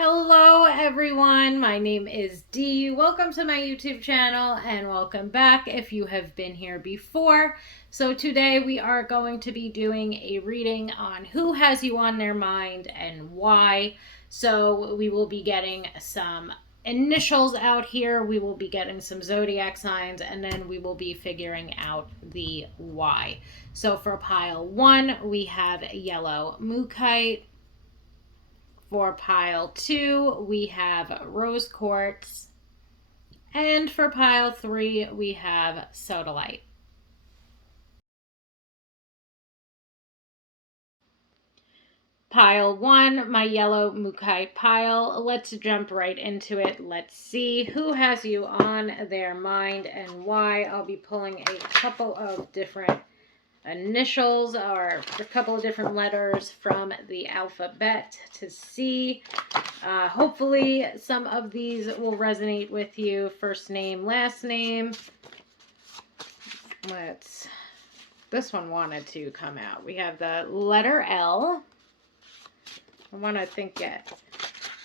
Hello everyone, my name is Dee. Welcome to my YouTube channel and welcome back if you have been here before. So today we are going to be doing a reading on who has you on their mind and why. So we will be getting some initials out here, we will be getting some zodiac signs, and then we will be figuring out the why. So for pile 1 we have yellow mookaite. For pile 2, we have rose quartz. And for pile 3, we have sodalite. Pile 1, my yellow mookaite pile. Let's jump right into it. Let's see who has you on their mind and why. I'll be pulling a couple of different initials or a couple of different letters from the alphabet to see. Hopefully some of these will resonate with you. First name, last name. This one wanted to come out. We have the letter L. I want to get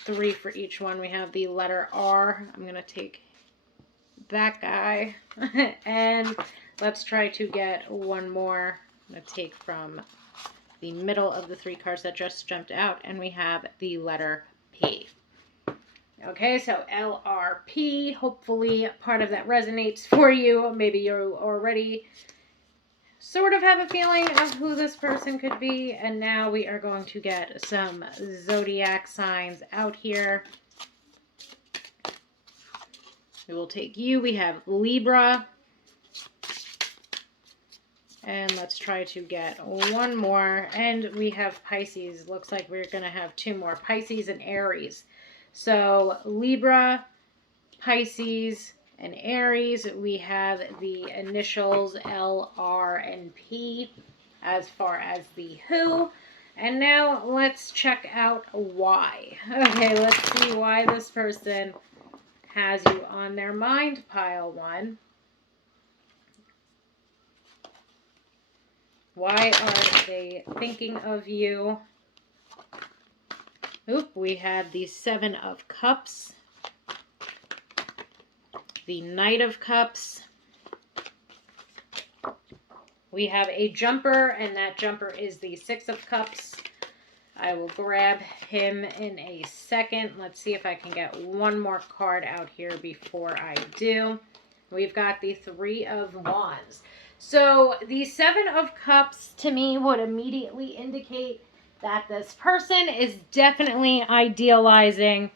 3 for each one. We have the letter R. I'm going to take that guy. And let's try to get one more. I'm going to take from the middle of the 3 cards that just jumped out. And we have the letter P. Okay, so LRP. Hopefully part of that resonates for you. Maybe you already sort of have a feeling of who this person could be. And now we are going to get some zodiac signs out here. We will take you. We have Libra. And let's try to get one more. And we have Pisces. Looks like we're going to have 2 more. Pisces and Aries. So Libra, Pisces, and Aries. We have the initials L, R, and P as far as the who. And now let's check out why. Okay, let's see why this person has you on their mind, pile 1. Why are they thinking of you? Oop, we had the 7 of Cups, the Knight of Cups. We have a jumper, and that jumper is the 6 of Cups. I will grab him in a second. Let's see if I can get one more card out here before I do. We've got the 3 of Wands. So the 7 of Cups to me would immediately indicate that this person is definitely idealizing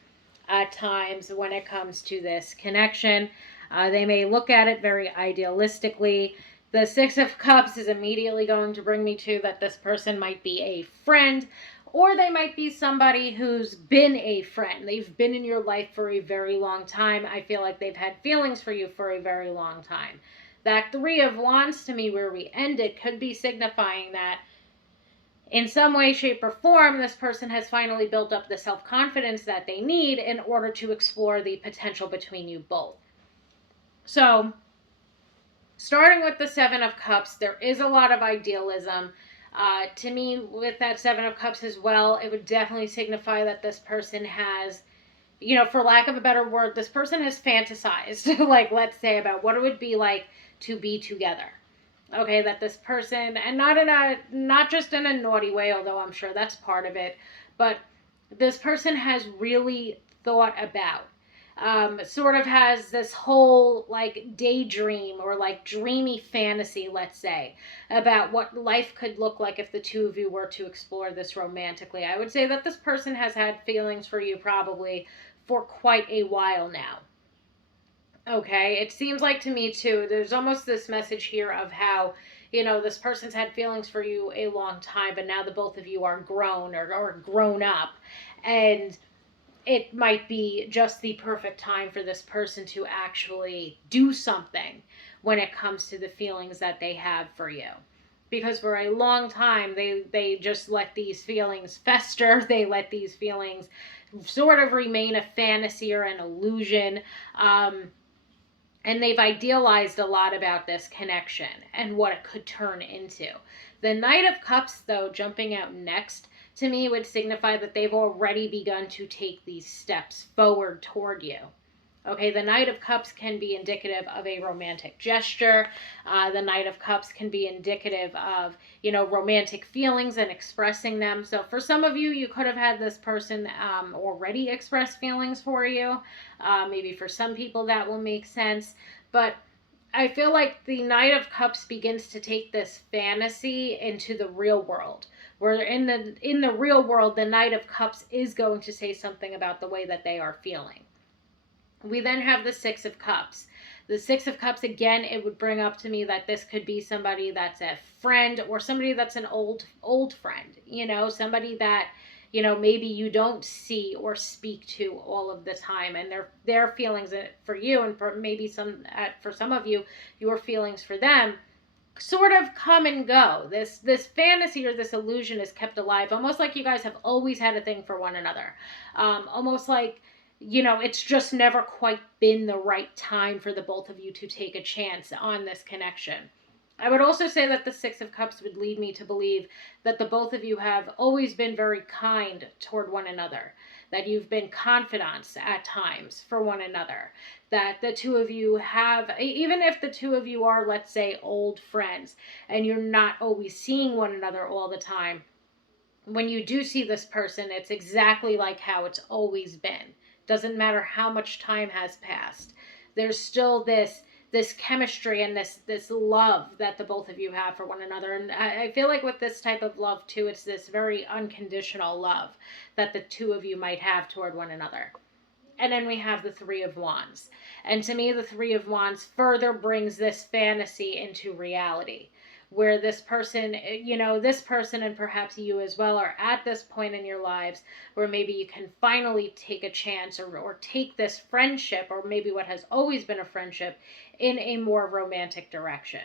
at times when it comes to this connection. They may look at it very idealistically. The 6 of Cups is immediately going to bring me to that this person might be a friend, or they might be somebody who's been a friend. They've been in your life for a very long time. I feel like they've had feelings for you for a very long time. That 3 of Wands to me where we ended could be signifying that in some way, shape, or form, this person has finally built up the self-confidence that they need in order to explore the potential between you both. So, starting with the 7 of Cups, there is a lot of idealism. To me, with that 7 of Cups as well, it would definitely signify that this person has, for lack of a better word, this person has fantasized, like, let's say, about what it would be like to be together. Okay, that this person, and not just in a naughty way, although I'm sure that's part of it, but this person has really thought about, sort of has this whole like daydream or like dreamy fantasy, let's say, about what life could look like if the 2 of you were to explore this romantically. I would say that this person has had feelings for you probably for quite a while now. Okay, it seems like to me too, there's almost this message here of how, this person's had feelings for you a long time, but now the both of you are grown or grown up, and it might be just the perfect time for this person to actually do something when it comes to the feelings that they have for you. Because for a long time, they just let these feelings fester. They let these feelings sort of remain a fantasy or an illusion. And they've idealized a lot about this connection and what it could turn into. The Knight of Cups, though, jumping out next, to me would signify that they've already begun to take these steps forward toward you. Okay, the Knight of Cups can be indicative of a romantic gesture. The Knight of Cups can be indicative of, romantic feelings and expressing them. So for some of you, you could have had this person already express feelings for you. Maybe for some people that will make sense. But I feel like the Knight of Cups begins to take this fantasy into the real world. Where in the real world, the Knight of Cups is going to say something about the way that they are feeling. We then have the Six of Cups. The Six of Cups, again, it would bring up to me that this could be somebody that's a friend or somebody that's an old friend, somebody that, maybe you don't see or speak to all of the time, and their feelings for you, and for some of you, your feelings for them sort of come and go. This fantasy or this illusion is kept alive, almost like you guys have always had a thing for one another. Almost like, it's just never quite been the right time for the both of you to take a chance on this connection. I would also say that the Six of Cups would lead me to believe that the both of you have always been very kind toward one another, that you've been confidants at times for one another, that the two of you have, even if the two of you are, let's say, old friends, and you're not always seeing one another all the time, when you do see this person, it's exactly like how it's always been. Doesn't matter how much time has passed. There's still this chemistry and this love that the both of you have for one another. And I feel like with this type of love too, it's this very unconditional love that the two of you might have toward one another. And then we have the Three of Wands. And to me, the Three of Wands further brings this fantasy into reality, where this person, this person and perhaps you as well are at this point in your lives where maybe you can finally take a chance or take this friendship, or maybe what has always been a friendship, in a more romantic direction.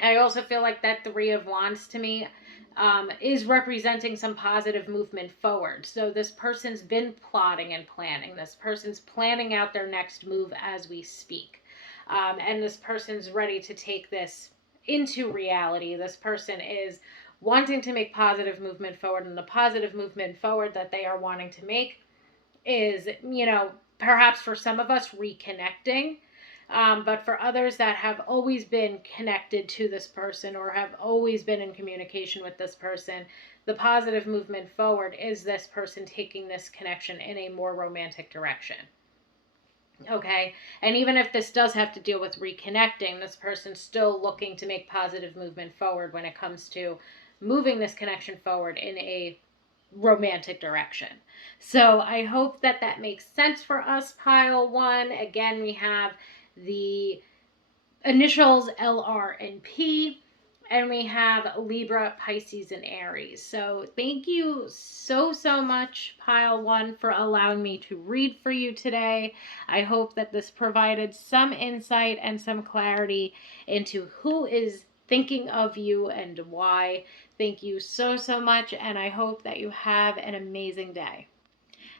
I also feel like that Three of Wands to me is representing some positive movement forward. So this person's been plotting and planning. This person's planning out their next move as we speak. And this person's ready to take this into reality. This person is wanting to make positive movement forward, and the positive movement forward that they are wanting to make is, perhaps for some of us, reconnecting. But for others that have always been connected to this person or have always been in communication with this person, the positive movement forward is this person taking this connection in a more romantic direction. Okay, and even if this does have to deal with reconnecting, this person's still looking to make positive movement forward when it comes to moving this connection forward in a romantic direction. So I hope that makes sense for us, pile one. Again, we have the initials LR and P, and we have Libra, Pisces, and Aries. So thank you so much, pile one, for allowing me to read for you today. I hope that this provided some insight and some clarity into who is thinking of you and why. Thank you so much, and I hope that you have an amazing day.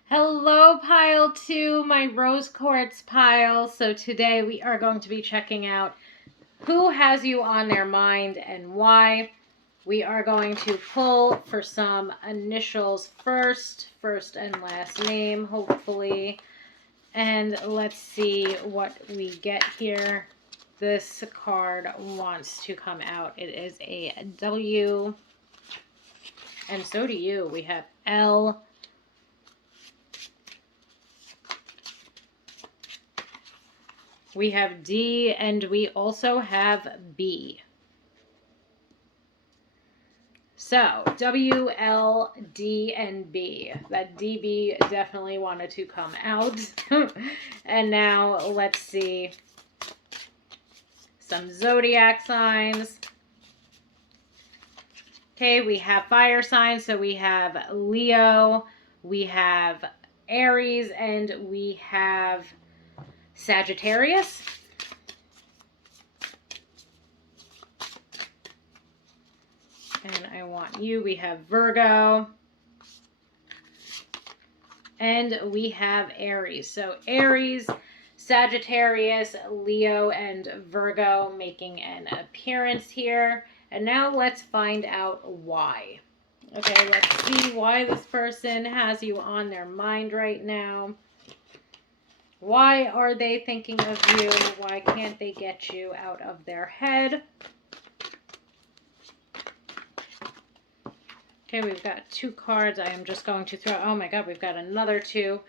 Hello, pile two, my rose quartz pile. So today we are going to be checking out who has you on their mind and why. We are going to pull for some initials first and last name, hopefully. And let's see what we get here. This card wants to come out. It is a W, and so do you. We have L, we have D, and we also have B. So, W, L, D, and B. That DB definitely wanted to come out. And now, let's see some zodiac signs. Okay, we have fire signs. So we have Leo, we have Aries, and we have Sagittarius. And I want you. We have Virgo. And we have Aries. So Aries, Sagittarius, Leo, and Virgo making an appearance here. And now let's find out why. Okay, let's see why this person has you on their mind right now. Why are they thinking of you? Why can't they get you out of their head? Okay, we've got 2 cards. I am just going to throw, oh my god, we've got another 2.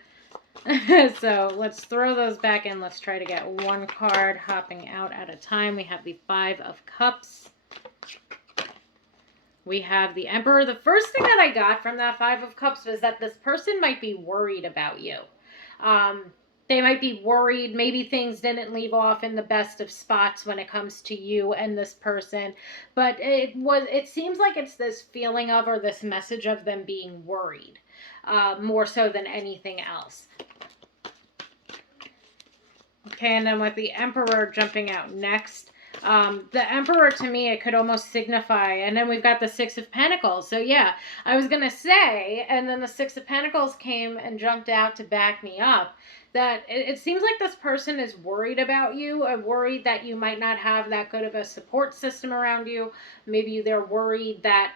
So let's throw those back in. Let's try to get 1 card hopping out at a time. We have the 5 of Cups. We have the Emperor. The first thing that I got from that 5 of Cups was that this person might be worried about you. They might be worried. Maybe things didn't leave off in the best of spots when it comes to you and this person. But it seems like it's this feeling of, or this message of them being worried, more so than anything else. Okay, and then with the Emperor jumping out next, the Emperor, to me, it could almost signify, and then we've got the 6 of Pentacles. So yeah, I was going to say, and then the 6 of Pentacles came and jumped out to back me up, that it seems like this person is worried about you, worried that you might not have that good of a support system around you. Maybe they're worried that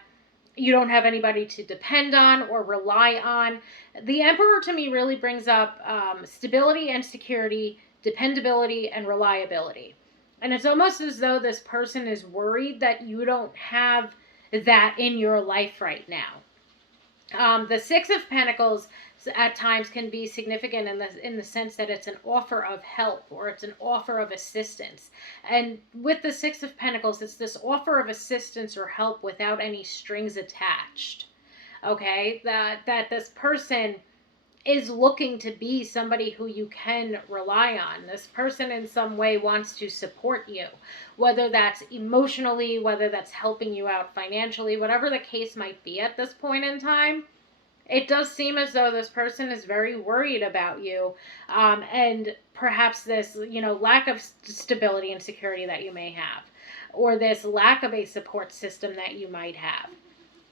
you don't have anybody to depend on or rely on. The Emperor, to me, really brings up stability and security, dependability and reliability. And it's almost as though this person is worried that you don't have that in your life right now. The 6 of Pentacles at times can be significant in the sense that it's an offer of help, or it's an offer of assistance. And with the 6 of Pentacles, it's this offer of assistance or help without any strings attached. Okay, that this person is looking to be somebody who you can rely on. This person in some way wants to support you, whether that's emotionally, whether that's helping you out financially, whatever the case might be at this point in time. It does seem as though this person is very worried about you, and perhaps this, lack of stability and security that you may have, or this lack of a support system that you might have.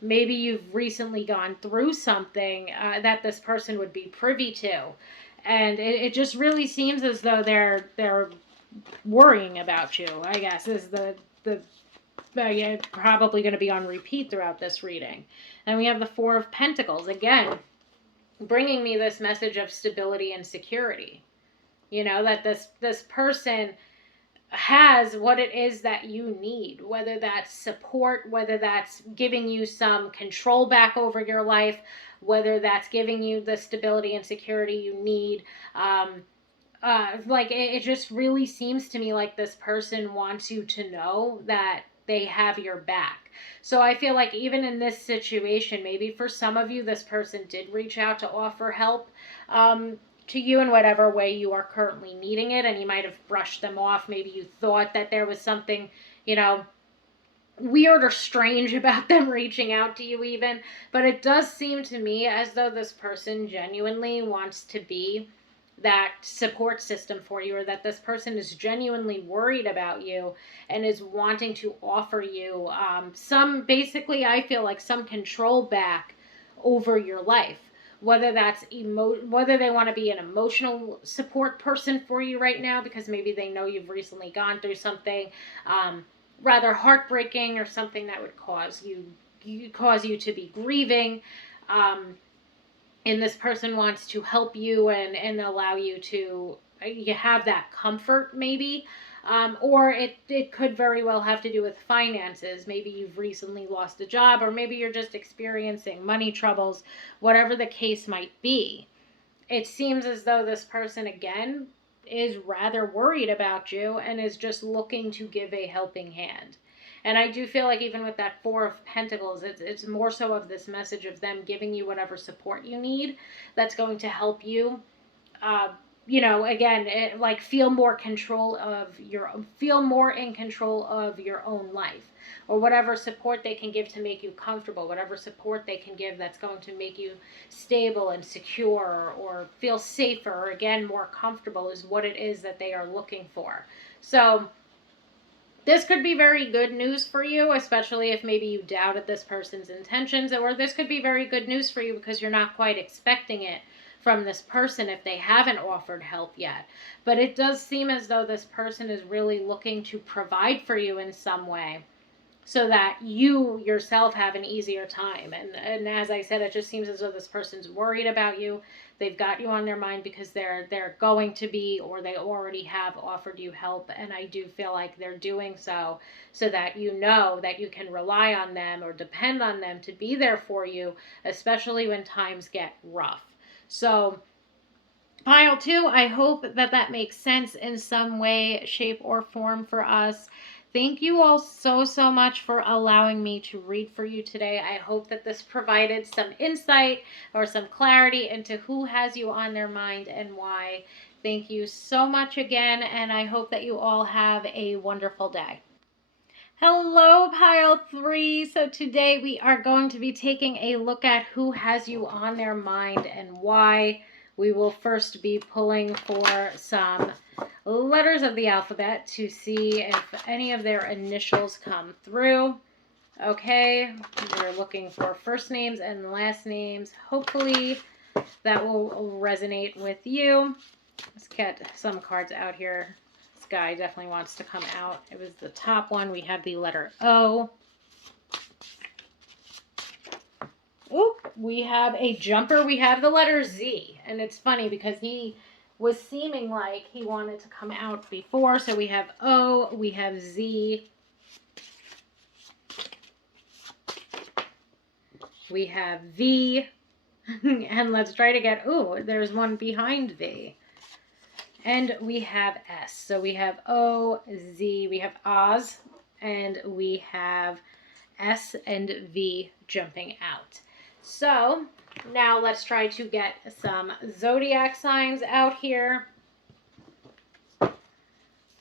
Maybe you've recently gone through something that this person would be privy to, and it just really seems as though they're worrying about you, I guess, is the yeah, probably going to be on repeat throughout this reading. And we have the 4 of Pentacles again, bringing me this message of stability and security. That this person has what it is that you need, whether that's support, whether that's giving you some control back over your life, whether that's giving you the stability and security you need. It just really seems to me like this person wants you to know that they have your back. So I feel like even in this situation, maybe for some of you, this person did reach out to offer help to you in whatever way you are currently needing it, and you might have brushed them off. Maybe you thought that there was something, weird or strange about them reaching out to you even. But it does seem to me as though this person genuinely wants to be that support system for you, or that this person is genuinely worried about you and is wanting to offer you basically, I feel like some control back over your life. Whether that's whether they want to be an emotional support person for you right now, because maybe they know you've recently gone through something rather heartbreaking, or something that would cause you to be grieving. And this person wants to help you and allow you to have that comfort, maybe. Or it could very well have to do with finances. Maybe you've recently lost a job, or maybe you're just experiencing money troubles, whatever the case might be. It seems as though this person, again, is rather worried about you and is just looking to give a helping hand. And I do feel like even with that 4 of Pentacles, it's more so of this message of them giving you whatever support you need that's going to help you, again, feel more in control of your own life, or whatever support they can give to make you comfortable, whatever support they can give that's going to make you stable and secure, or feel safer, or again, more comfortable, is what it is that they are looking for. So this could be very good news for you, especially if maybe you doubted this person's intentions, or this could be very good news for you because you're not quite expecting it from this person if they haven't offered help yet. But it does seem as though this person is really looking to provide for you in some way. so that you yourself have an easier time. And as I said, it just seems as though this person's worried about you. They've got you on their mind because they're going to be, or they already have offered you help. And I do feel like they're doing so that you know that you can rely on them or depend on them to be there for you, especially when times get rough. So pile 2, I hope that makes sense in some way, shape, or form for us. Thank you all so much for allowing me to read for you today. I hope that this provided some insight or some clarity into who has you on their mind and why. Thank you so much again, and I hope that you all have a wonderful day. Hello, pile 3. So today we are going to be taking a look at who has you on their mind and why. We will first be pulling for some letters of the alphabet to see if any of their initials come through. Okay, we're looking for first names and last names. Hopefully that will resonate with you. Let's get some cards out here. This guy definitely wants to come out. It was the top one. We have the letter O. Oop, we have a jumper. We have the letter Z. And it's funny because he was seeming like he wanted to come out before. So we have O, we have Z. We have V. And let's try to get, ooh, there's one behind V. And we have S. So we have O, Z, we have Oz, and we have S and V jumping out. So now let's try to get some zodiac signs out here.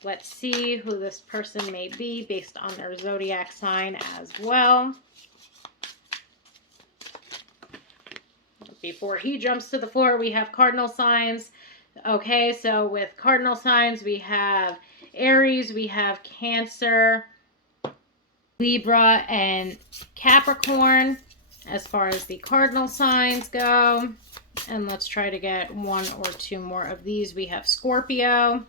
Let's see who this person may be based on their zodiac sign as well. Before he jumps to the floor, we have cardinal signs. Okay, so with cardinal signs, we have Aries, we have Cancer, Libra, and Capricorn as far as the cardinal signs go. And let's try to get one or two more of these. We have Scorpio.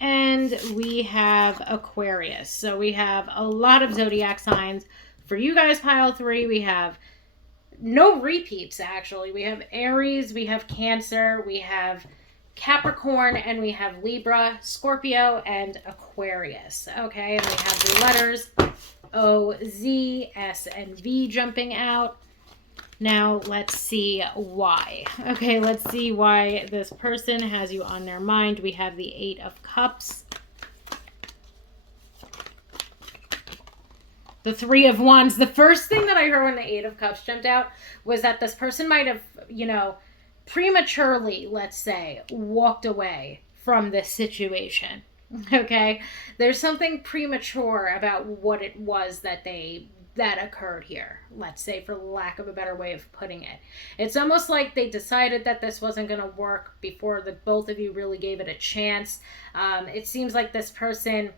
And we have Aquarius. So we have a lot of zodiac signs. For you guys, pile 3, we have no repeats, actually. We have Aries, we have Cancer, we have Capricorn, and we have Libra, Scorpio, and Aquarius. Okay, and we have the letters O, Z, S, and V jumping out. Now, let's see why. Okay, let's see why this person has you on their mind. We have the 8 of Cups. The 3 of Wands. The first thing that I heard when the 8 of Cups jumped out was that this person might have, prematurely, let's say, walked away from this situation. Okay? There's something premature about what it was that occurred here, let's say, for lack of a better way of putting it. It's almost like they decided that this wasn't going to work before the both of you really gave it a chance. It seems like this person,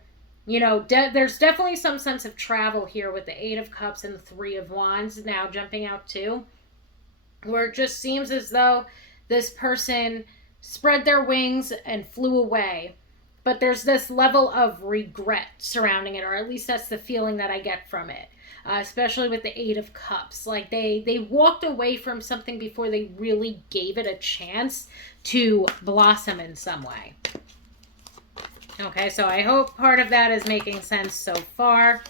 there's definitely some sense of travel here with the 8 of Cups and the 3 of Wands now jumping out too, where it just seems as though this person spread their wings and flew away. But there's this level of regret surrounding it, or at least that's the feeling that I get from it. Especially with the 8 of Cups. Like they walked away from something before they really gave it a chance to blossom in some way. Okay, so I hope part of that is making sense so far.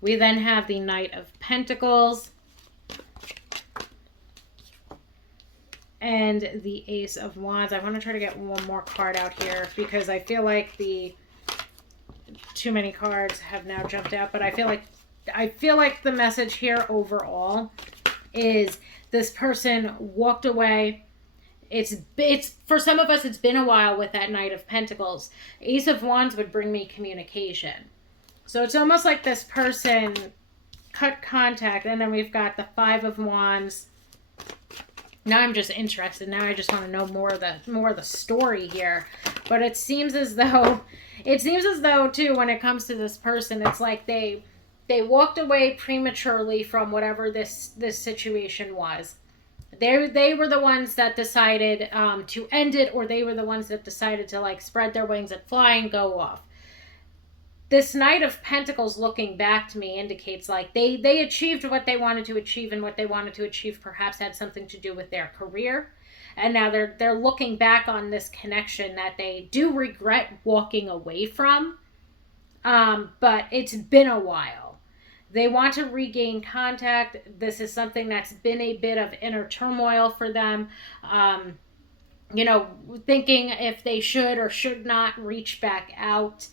We then have the Knight of Pentacles and the Ace of Wands. I want to try to get one more card out here because I feel like too many cards have now jumped out, but I feel like the message here overall is this person walked away. It's for some of us, it's been a while with that Knight of Pentacles. Ace of Wands would bring me communication. So it's almost like this person cut contact, and then we've got the 5 of Wands. Now I'm just interested. Now I just want to know more of the story here. But it seems as though too, when it comes to this person, it's like they walked away prematurely from whatever this situation was. They were the ones that decided to end it, or they were the ones that decided to spread their wings and fly and go off. this Knight of Pentacles looking back to me indicates like they achieved what they wanted to achieve, and what they wanted to achieve perhaps had something to do with their career. And now they're looking back on this connection that they do regret walking away from. But it's been a while. They want to regain contact. This is something that's been a bit of inner turmoil for them. Thinking if they should or should not reach back out.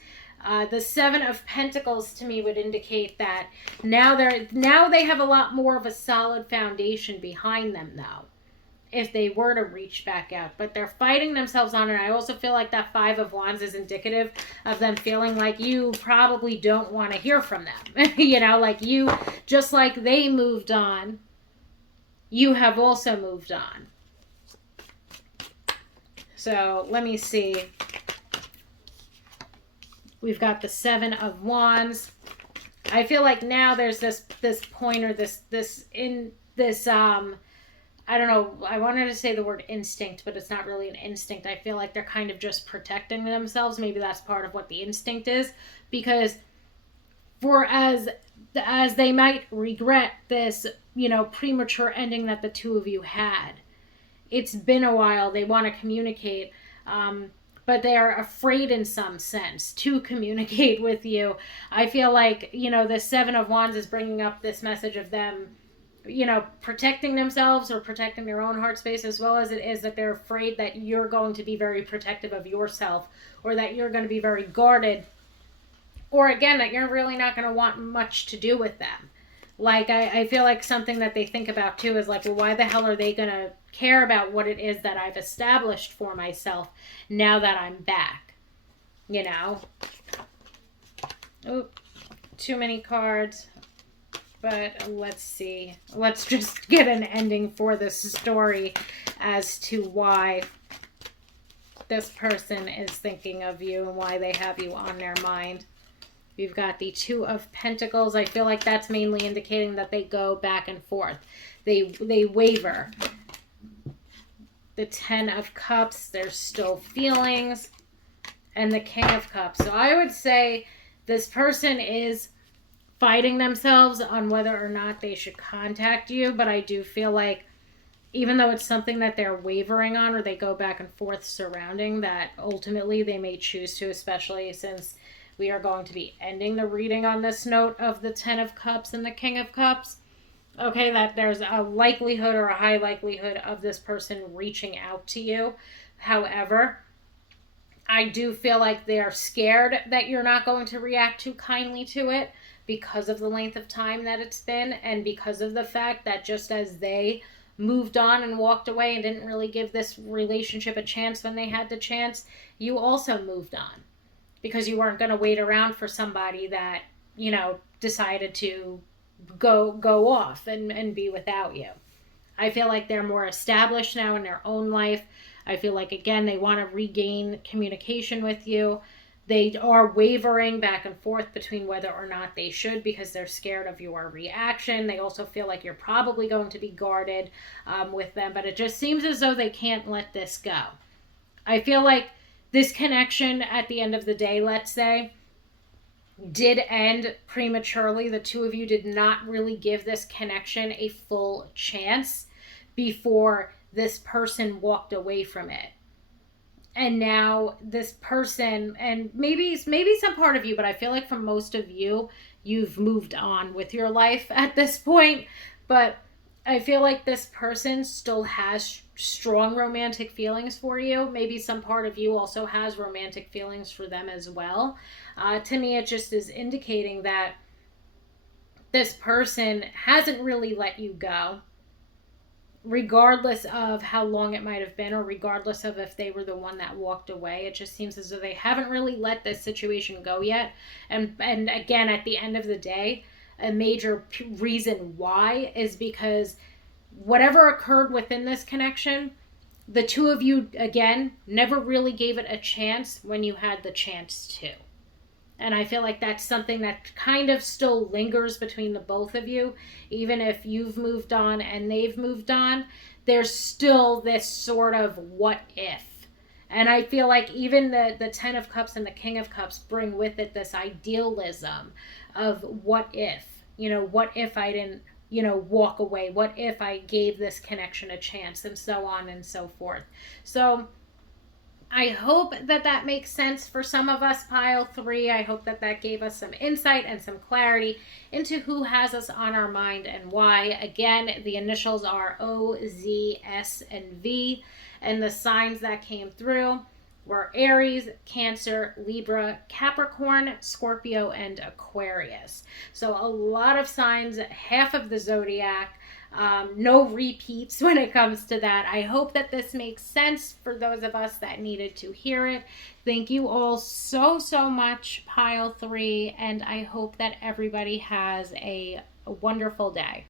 The Seven of Pentacles to me would indicate that now they have a lot more of a solid foundation behind them, though, if they were to reach back out. But they're fighting themselves on it. I also feel like that Five of Wands is indicative of them feeling like you probably don't want to hear from them. Like you, just like they moved on, you have also moved on. So let me see. We've got the Seven of Wands. I feel like now there's this point, or this I don't know, I wanted to say the word instinct, but it's not really an instinct. I feel like they're kind of just protecting themselves. Maybe that's part of what the instinct is, because for as they might regret this, premature ending that the two of you had. It's been a while. They want to communicate, but they are afraid in some sense to communicate with you. I feel like, the Seven of Wands is bringing up this message of them, protecting themselves or protecting their own heart space, as well as it is that they're afraid that you're going to be very protective of yourself, or that you're going to be very guarded, or again, that you're really not going to want much to do with them. Like, I feel like something that they think about too is like, well, why the hell are they going to care about what it is that I've established for myself now that I'm back? Oh, too many cards. But let's see. Let's just get an ending for this story as to why this person is thinking of you and why they have you on their mind. We've got the Two of Pentacles. I feel like that's mainly indicating that they go back and forth. They waver. The Ten of Cups, there's still feelings. And the King of Cups. So I would say this person is fighting themselves on whether or not they should contact you, but I do feel like even though it's something that they're wavering on, or they go back and forth surrounding, that ultimately they may choose to, especially since we are going to be ending the reading on this note of the Ten of Cups and the King of Cups. Okay, that there's a likelihood, or a high likelihood, of this person reaching out to you. However, I do feel like they're scared that you're not going to react too kindly to it, because of the length of time that it's been, and because of the fact that just as they moved on and walked away and didn't really give this relationship a chance when they had the chance, you also moved on, because you weren't going to wait around for somebody that, decided to go off and be without you. I feel like they're more established now in their own life. I feel like, again, they want to regain communication with you. They are wavering back and forth between whether or not they should, because they're scared of your reaction. They also feel like you're probably going to be guarded with them, but it just seems as though they can't let this go. I feel like this connection at the end of the day, let's say, did end prematurely. The two of you did not really give this connection a full chance before this person walked away from it. And now this person, and maybe some part of you, but I feel like for most of you, you've moved on with your life at this point. But I feel like this person still has strong romantic feelings for you. Maybe some part of you also has romantic feelings for them as well. To me, it just is indicating that this person hasn't really let you go, regardless of how long it might have been, or regardless of if they were the one that walked away. It just seems as though they haven't really let this situation go yet. And again, at the end of the day, a major reason why is because whatever occurred within this connection, the two of you, again, never really gave it a chance when you had the chance to. And I feel like that's something that kind of still lingers between the both of you. Even if you've moved on and they've moved on, there's still this sort of what if. And I feel like even the Ten of Cups and the King of Cups bring with it this idealism of what if, what if I didn't, walk away? What if I gave this connection a chance, and so on and so forth. So I hope that that makes sense for some of us, pile three. I hope that that gave us some insight and some clarity into who has us on our mind and why. Again, the initials are O, Z, S, and V, and the signs that came through were Aries, Cancer, Libra, Capricorn, Scorpio, and Aquarius. So a lot of signs, half of the zodiac. No repeats when it comes to that. I hope that this makes sense for those of us that needed to hear it. Thank you all so, so much, pile three, and I hope that everybody has a wonderful day.